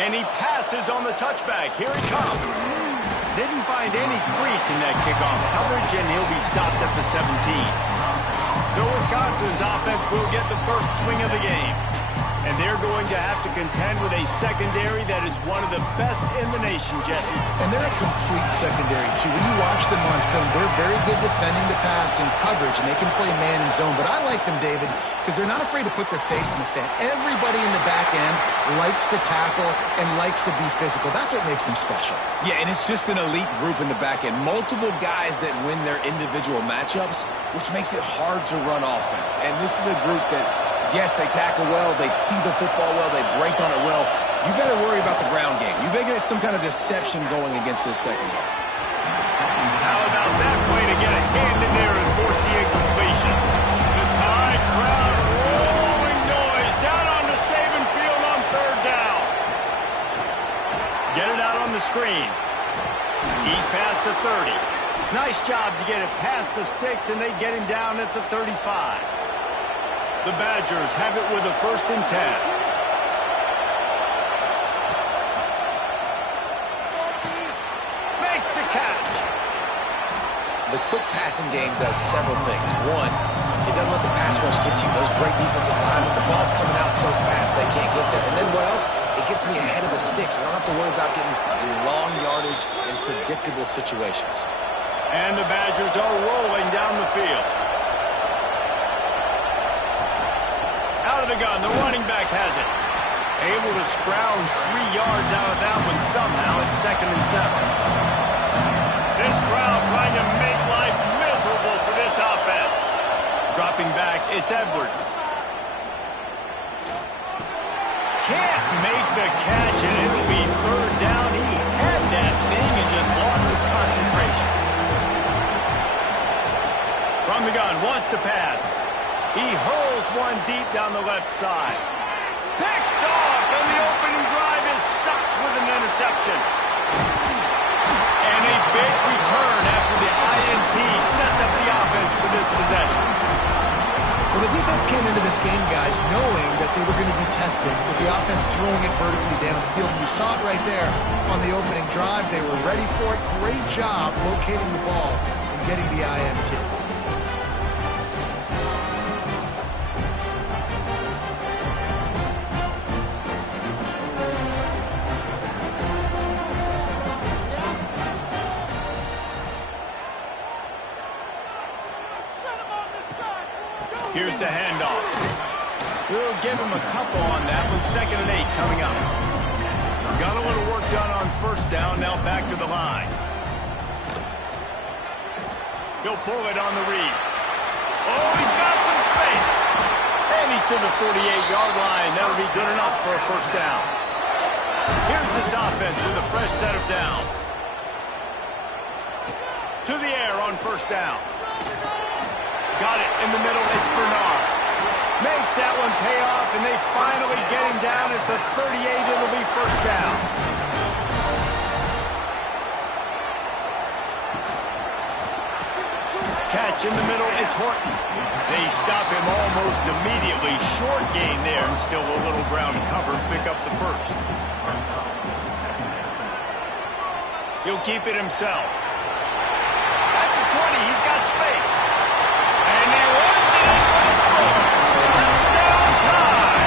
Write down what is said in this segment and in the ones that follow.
And he passes on the touchback. Here he comes. Didn't find any crease in that kickoff coverage, and he'll be stopped at the 17. So Wisconsin's offense will get the first swing of the game. And they're going to have to contend with a secondary that is one of the best in the nation, Jesse. And they're a complete secondary, too. When you watch them on film, they're very good defending the pass and coverage, and they can play man and zone. But I like them, David, because they're not afraid to put their face in the fan. Everybody in the back end likes to tackle and likes to be physical. That's what makes them special. Yeah, and it's just an elite group in the back end. Multiple guys that win their individual matchups, which makes it hard to run offense. And this is a group that, yes, they tackle well, they see the football well, they break on it well. You better worry about the ground game. You better get some kind of deception going against this secondary. How about that way to get a hand in there and force the incompletion? The Tide crowd rolling noise down on the Saban field on third down. Get it out on the screen. He's past the 30. Nice job to get it past the sticks, and they get him down at the 35. The Badgers have it with a 1st and 10. Makes the catch. The quick passing game does several things. One, it doesn't let the pass rush get you. Those great defensive linemen, the ball's coming out so fast they can't get there. And then what else? It gets me ahead of the sticks. I don't have to worry about getting in long yardage in predictable situations. And the Badgers are rolling down the field. Out of the gun, the running back has it. Able to scrounge 3 yards out of that one somehow. It's 2nd and 7. This crowd trying to make life miserable for this offense. Dropping back, it's Edwards. Can't make the catch, and it'll be 3rd down. He had that thing and just lost his concentration. From the gun, wants to pass. He hurls one deep down the left side. Picked off, and the opening drive is stopped with an interception. And a big return after the INT sets up the offense for this possession. Well, the defense came into this game, guys, knowing that they were going to be tested with the offense throwing it vertically down the field. You saw it right there on the opening drive. They were ready for it. Great job locating the ball and getting the INT. Here's the handoff. We'll give him a couple on that one. 2nd and 8 coming up. Got a little work done on 1st down. Now back to the line. He'll pull it on the read. Oh, he's got some space. And he's to the 48-yard line. That'll be good enough for a 1st down. Here's this offense with a fresh set of downs. To the air on 1st down. Got it in the middle. It's Bernard. Makes that one pay off, and they finally get him down at the 38. It'll be 1st down. Catch in the middle. It's Horton. They stop him almost immediately. Short gain there, and still a little ground to cover. Pick up the 1st. He'll keep it himself. That's a 20. He's got space. And he runs it in for the score. Touchdown time.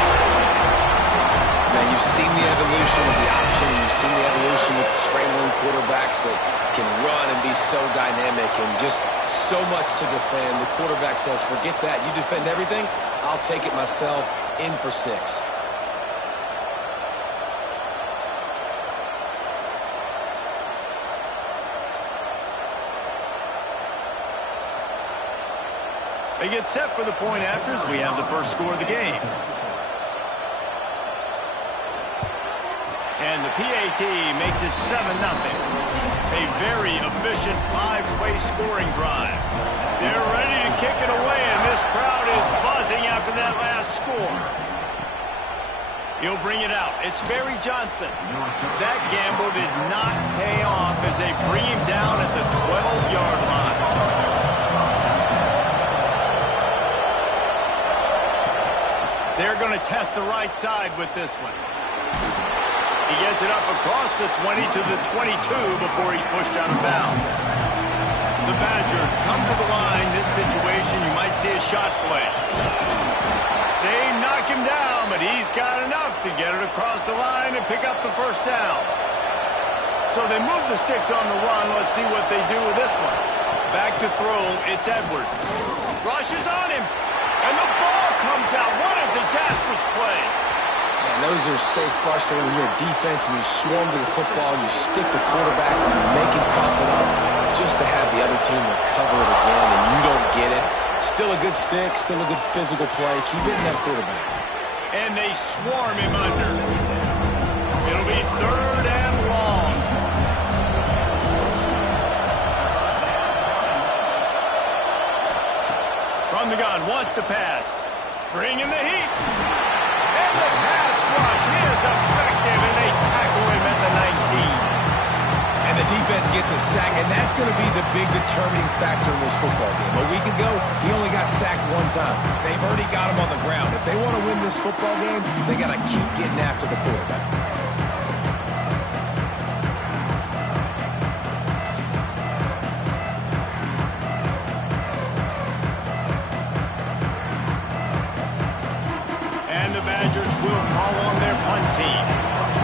Man, you've seen the evolution of the option. You've seen the evolution with scrambling quarterbacks that can run and be so dynamic and just so much to defend. The quarterback says, forget that. You defend everything, I'll take it myself. In for 6. They get set for the point after as we have the first score of the game. And the PAT makes it 7-0. A very efficient 5-play scoring drive. They're ready to kick it away, and this crowd is buzzing after that last score. He'll bring it out. It's Barry Johnson. That gamble did not pay off as they bring him down at the 12-yard line. They're going to test the right side with this one. He gets it up across the 20 to the 22 before he's pushed out of bounds. The Badgers come to the line. This situation, you might see a shot play. They knock him down, but he's got enough to get it across the line and pick up the first down. So they move the sticks on the run. Let's see what they do with this one. Back to throw, it's Edwards. Rushes on him, and the ball comes out. What a disastrous play. Man, those are so frustrating when you're a defense and you swarm to the football, you stick the quarterback, and you make him cough it up just to have the other team recover it again, and you don't get it. Still a good stick, still a good physical play. Keep hitting that quarterback. And they swarm him under. It'll be 3rd and long. From the gun, wants to pass. Bringing the heat. And the pass rush is effective, and they tackle him at the 19. And the defense gets a sack, and that's going to be the big determining factor in this football game. A week ago, he only got sacked 1 time. They've already got him on the ground. If they want to win this football game, they got to keep getting after the quarterback. And the Badgers will call on their punt team.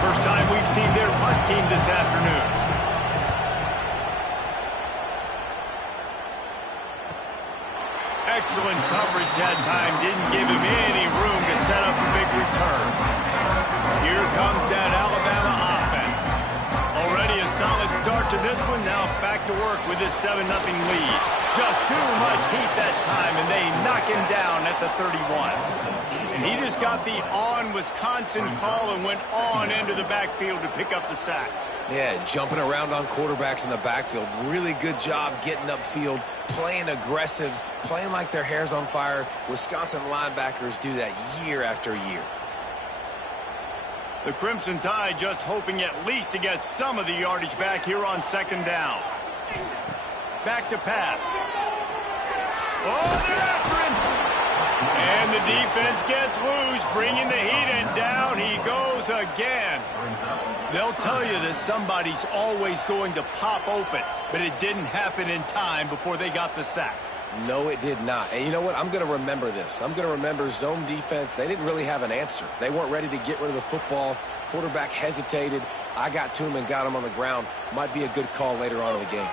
First time we've seen their punt team this afternoon. Excellent coverage that time. Didn't give him any room to set up a big return. Here comes that Alabama offense. Already a solid start to this one. Now back to work with this 7-0 lead. Just too much heat that time, and they knock him down at the 31. And he just got the on-Wisconsin call and went on into the backfield to pick up the sack. Yeah, jumping around on quarterbacks in the backfield. Really good job getting upfield, playing aggressive, playing like their hair's on fire. Wisconsin linebackers do that year after year. The Crimson Tide just hoping at least to get some of the yardage back here on 2nd down. Back to pass. Oh, they're after him! And the defense gets loose, bringing the heat, and down he goes again. They'll tell you that somebody's always going to pop open, but it didn't happen in time before they got the sack. No, it did not. And you know what? I'm going to remember this. I'm going to remember zone defense. They didn't really have an answer. They weren't ready to get rid of the football. Quarterback hesitated. I got to him and got him on the ground. Might be a good call later on in the game.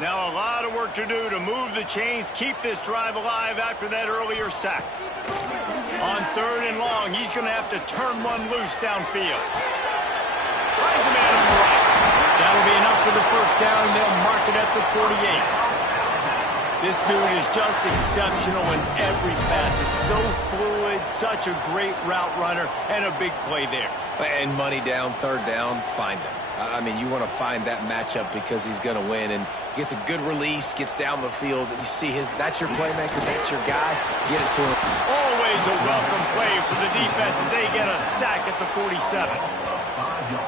Now a lot of work to do to move the chains, keep this drive alive after that earlier sack. On 3rd and long, he's going to have to turn one loose downfield. Finds a man on the right. That'll be enough for the first down, and they'll mark it at the 48. This dude is just exceptional in every facet. So fluid, such a great route runner, and a big play there. And money down, 3rd down, find him. I mean, you want to find that matchup because he's going to win, and gets a good release, gets down the field. You see that's your playmaker, that's your guy. Get it to him. Always a welcome play for the defense as they get a sack at the 47.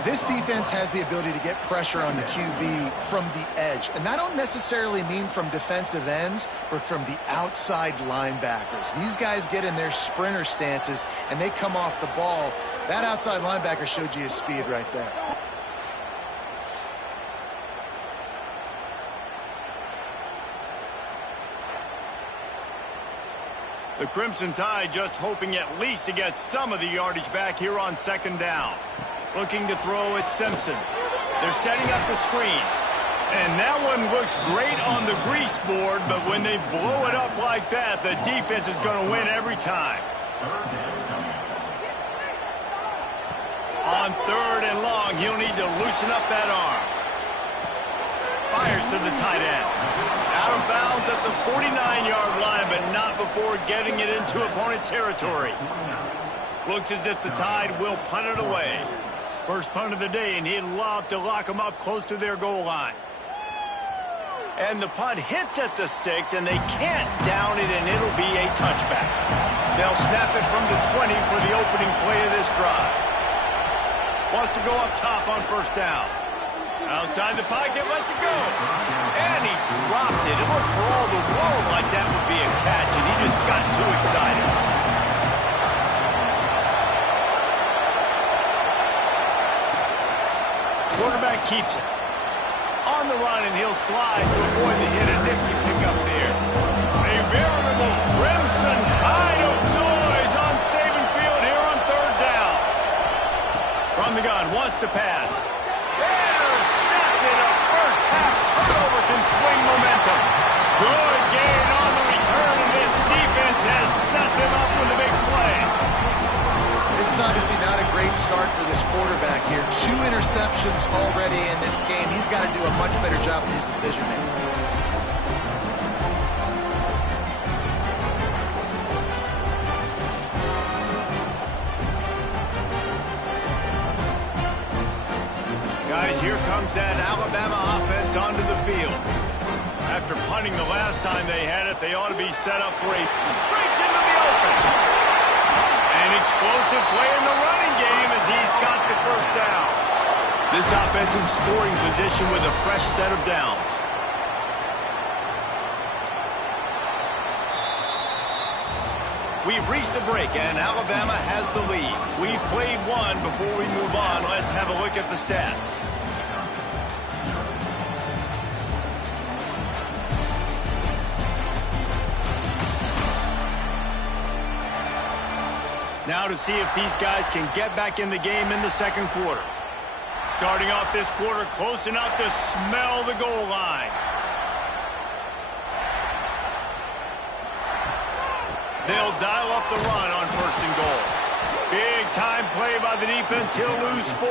This defense has the ability to get pressure on the QB from the edge. And that don't necessarily mean from defensive ends, but from the outside linebackers. These guys get in their sprinter stances, and they come off the ball. That outside linebacker showed you his speed right there. The Crimson Tide just hoping at least to get some of the yardage back here on 2nd down. Looking to throw at Simpson. They're setting up the screen. And that one looked great on the grease board, but when they blow it up like that, the defense is going to win every time. On 3rd and long, he'll need to loosen up that arm. Fires to the tight end. Out of bounds at the 49-yard line, but not before getting it into opponent territory. Looks as if the Tide will punt it away. First punt of the day, and he'd love to lock them up close to their goal line. And the punt hits at the 6, and they can't down it, and it'll be a touchback. They'll snap it from the 20 for the opening play of this drive. Wants to go up top on 1st down. Outside the pocket, lets it go. And he dropped it. It looked for all the world like that would be a catch, and he just got too excited. Quarterback keeps it. On the run, and he'll slide to avoid the hit. A nifty pickup there. A veritable crimson tide of noise on Saban Field here on third down. From the gun, wants to pass. Intercepted. A first-half turnover can swing momentum. Good gain on the return, and this defense has set them up with a big play. This is obviously not a great start for this quarterback here. 2 interceptions already in this game. He's got to do a much better job with his decision-making. Guys, here comes that Alabama offense onto the field. After punting the last time they had it, they ought to be set up for a breaks into the open. An explosive play in the running game as he's got the first down. This offensive scoring position with a fresh set of downs. We've reached a break, and Alabama has the lead. We've played one. Before we move on, let's have a look at the stats. Now to see if these guys can get back in the game in the second quarter. Starting off this quarter close enough to smell the goal line. They'll dial up the run on first and goal. Big time play by the defense. He'll lose 4.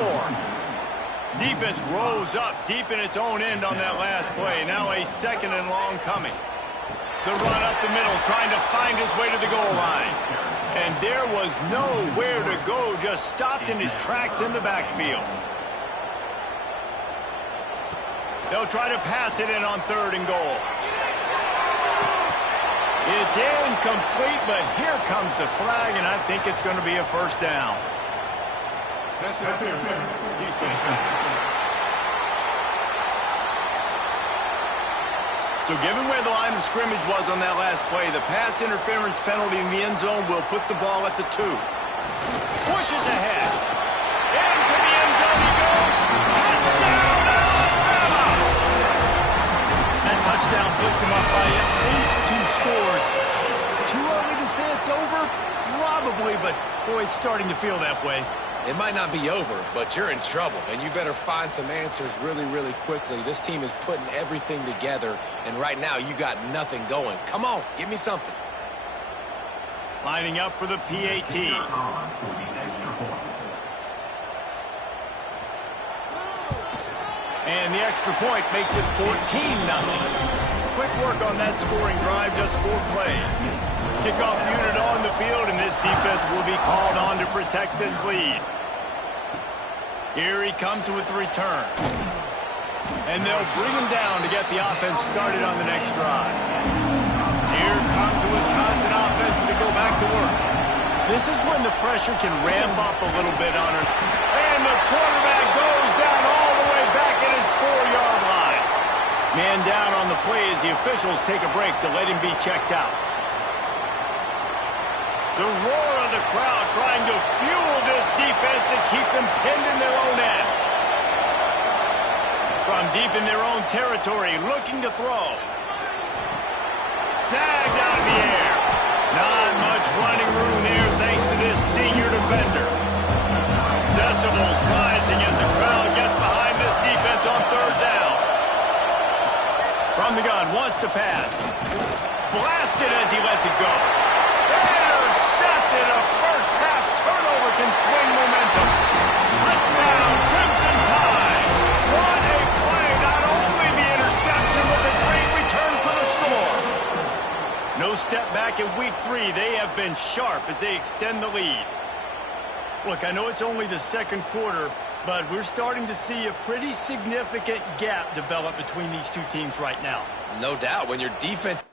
Defense rose up deep in its own end on that last play. Now a second and long coming. The run up the middle, trying to find his way to the goal line. And there was nowhere to go, just stopped in his tracks in the backfield. They'll try to pass it in on third and goal. It's incomplete, but here comes the flag, and I think it's going to be a first down. So given where the line of scrimmage was on that last play, the pass interference penalty in the end zone will put the ball at the 2. Pushes ahead. Into the end zone he goes. Touchdown, Alabama! That touchdown puts them up by at least 2 scores. Too early to say it's over? Probably, but boy, it's starting to feel that way. It might not be over, but you're in trouble, and you better find some answers really, really quickly. This team is putting everything together, and right now you got nothing going. Come on, give me something. Lining up for the PAT. And the extra point makes it 14-0. Quick work on that scoring drive, just 4 plays. Kickoff unit on the field, and this defense will be called on to protect this lead. Here he comes with the return. And they'll bring him down to get the offense started on the next drive. Here comes the Wisconsin offense to go back to work. This is when the pressure can ramp up a little bit on her. And the quarterback goes down all the way back at his 4-yard line. Man down on the play as the officials take a break to let him be checked out. The roar of the crowd trying to fuel this defense to keep them pinned in their own end. From deep in their own territory, looking to throw. Snagged out of the air. Not much running room there thanks to this senior defender. Decibels rising as the crowd gets behind this defense on third down. From the gun, wants to pass. Blasted as he lets it go. Intercepted. A first-half turnover can swing momentum. Touchdown, Crimson Tide. What a play. Not only the interception, but the great return for the score. No step back in week 3. They have been sharp as they extend the lead. Look, I know it's only the second quarter, but we're starting to see a pretty significant gap develop between these two teams right now. No doubt, when your defense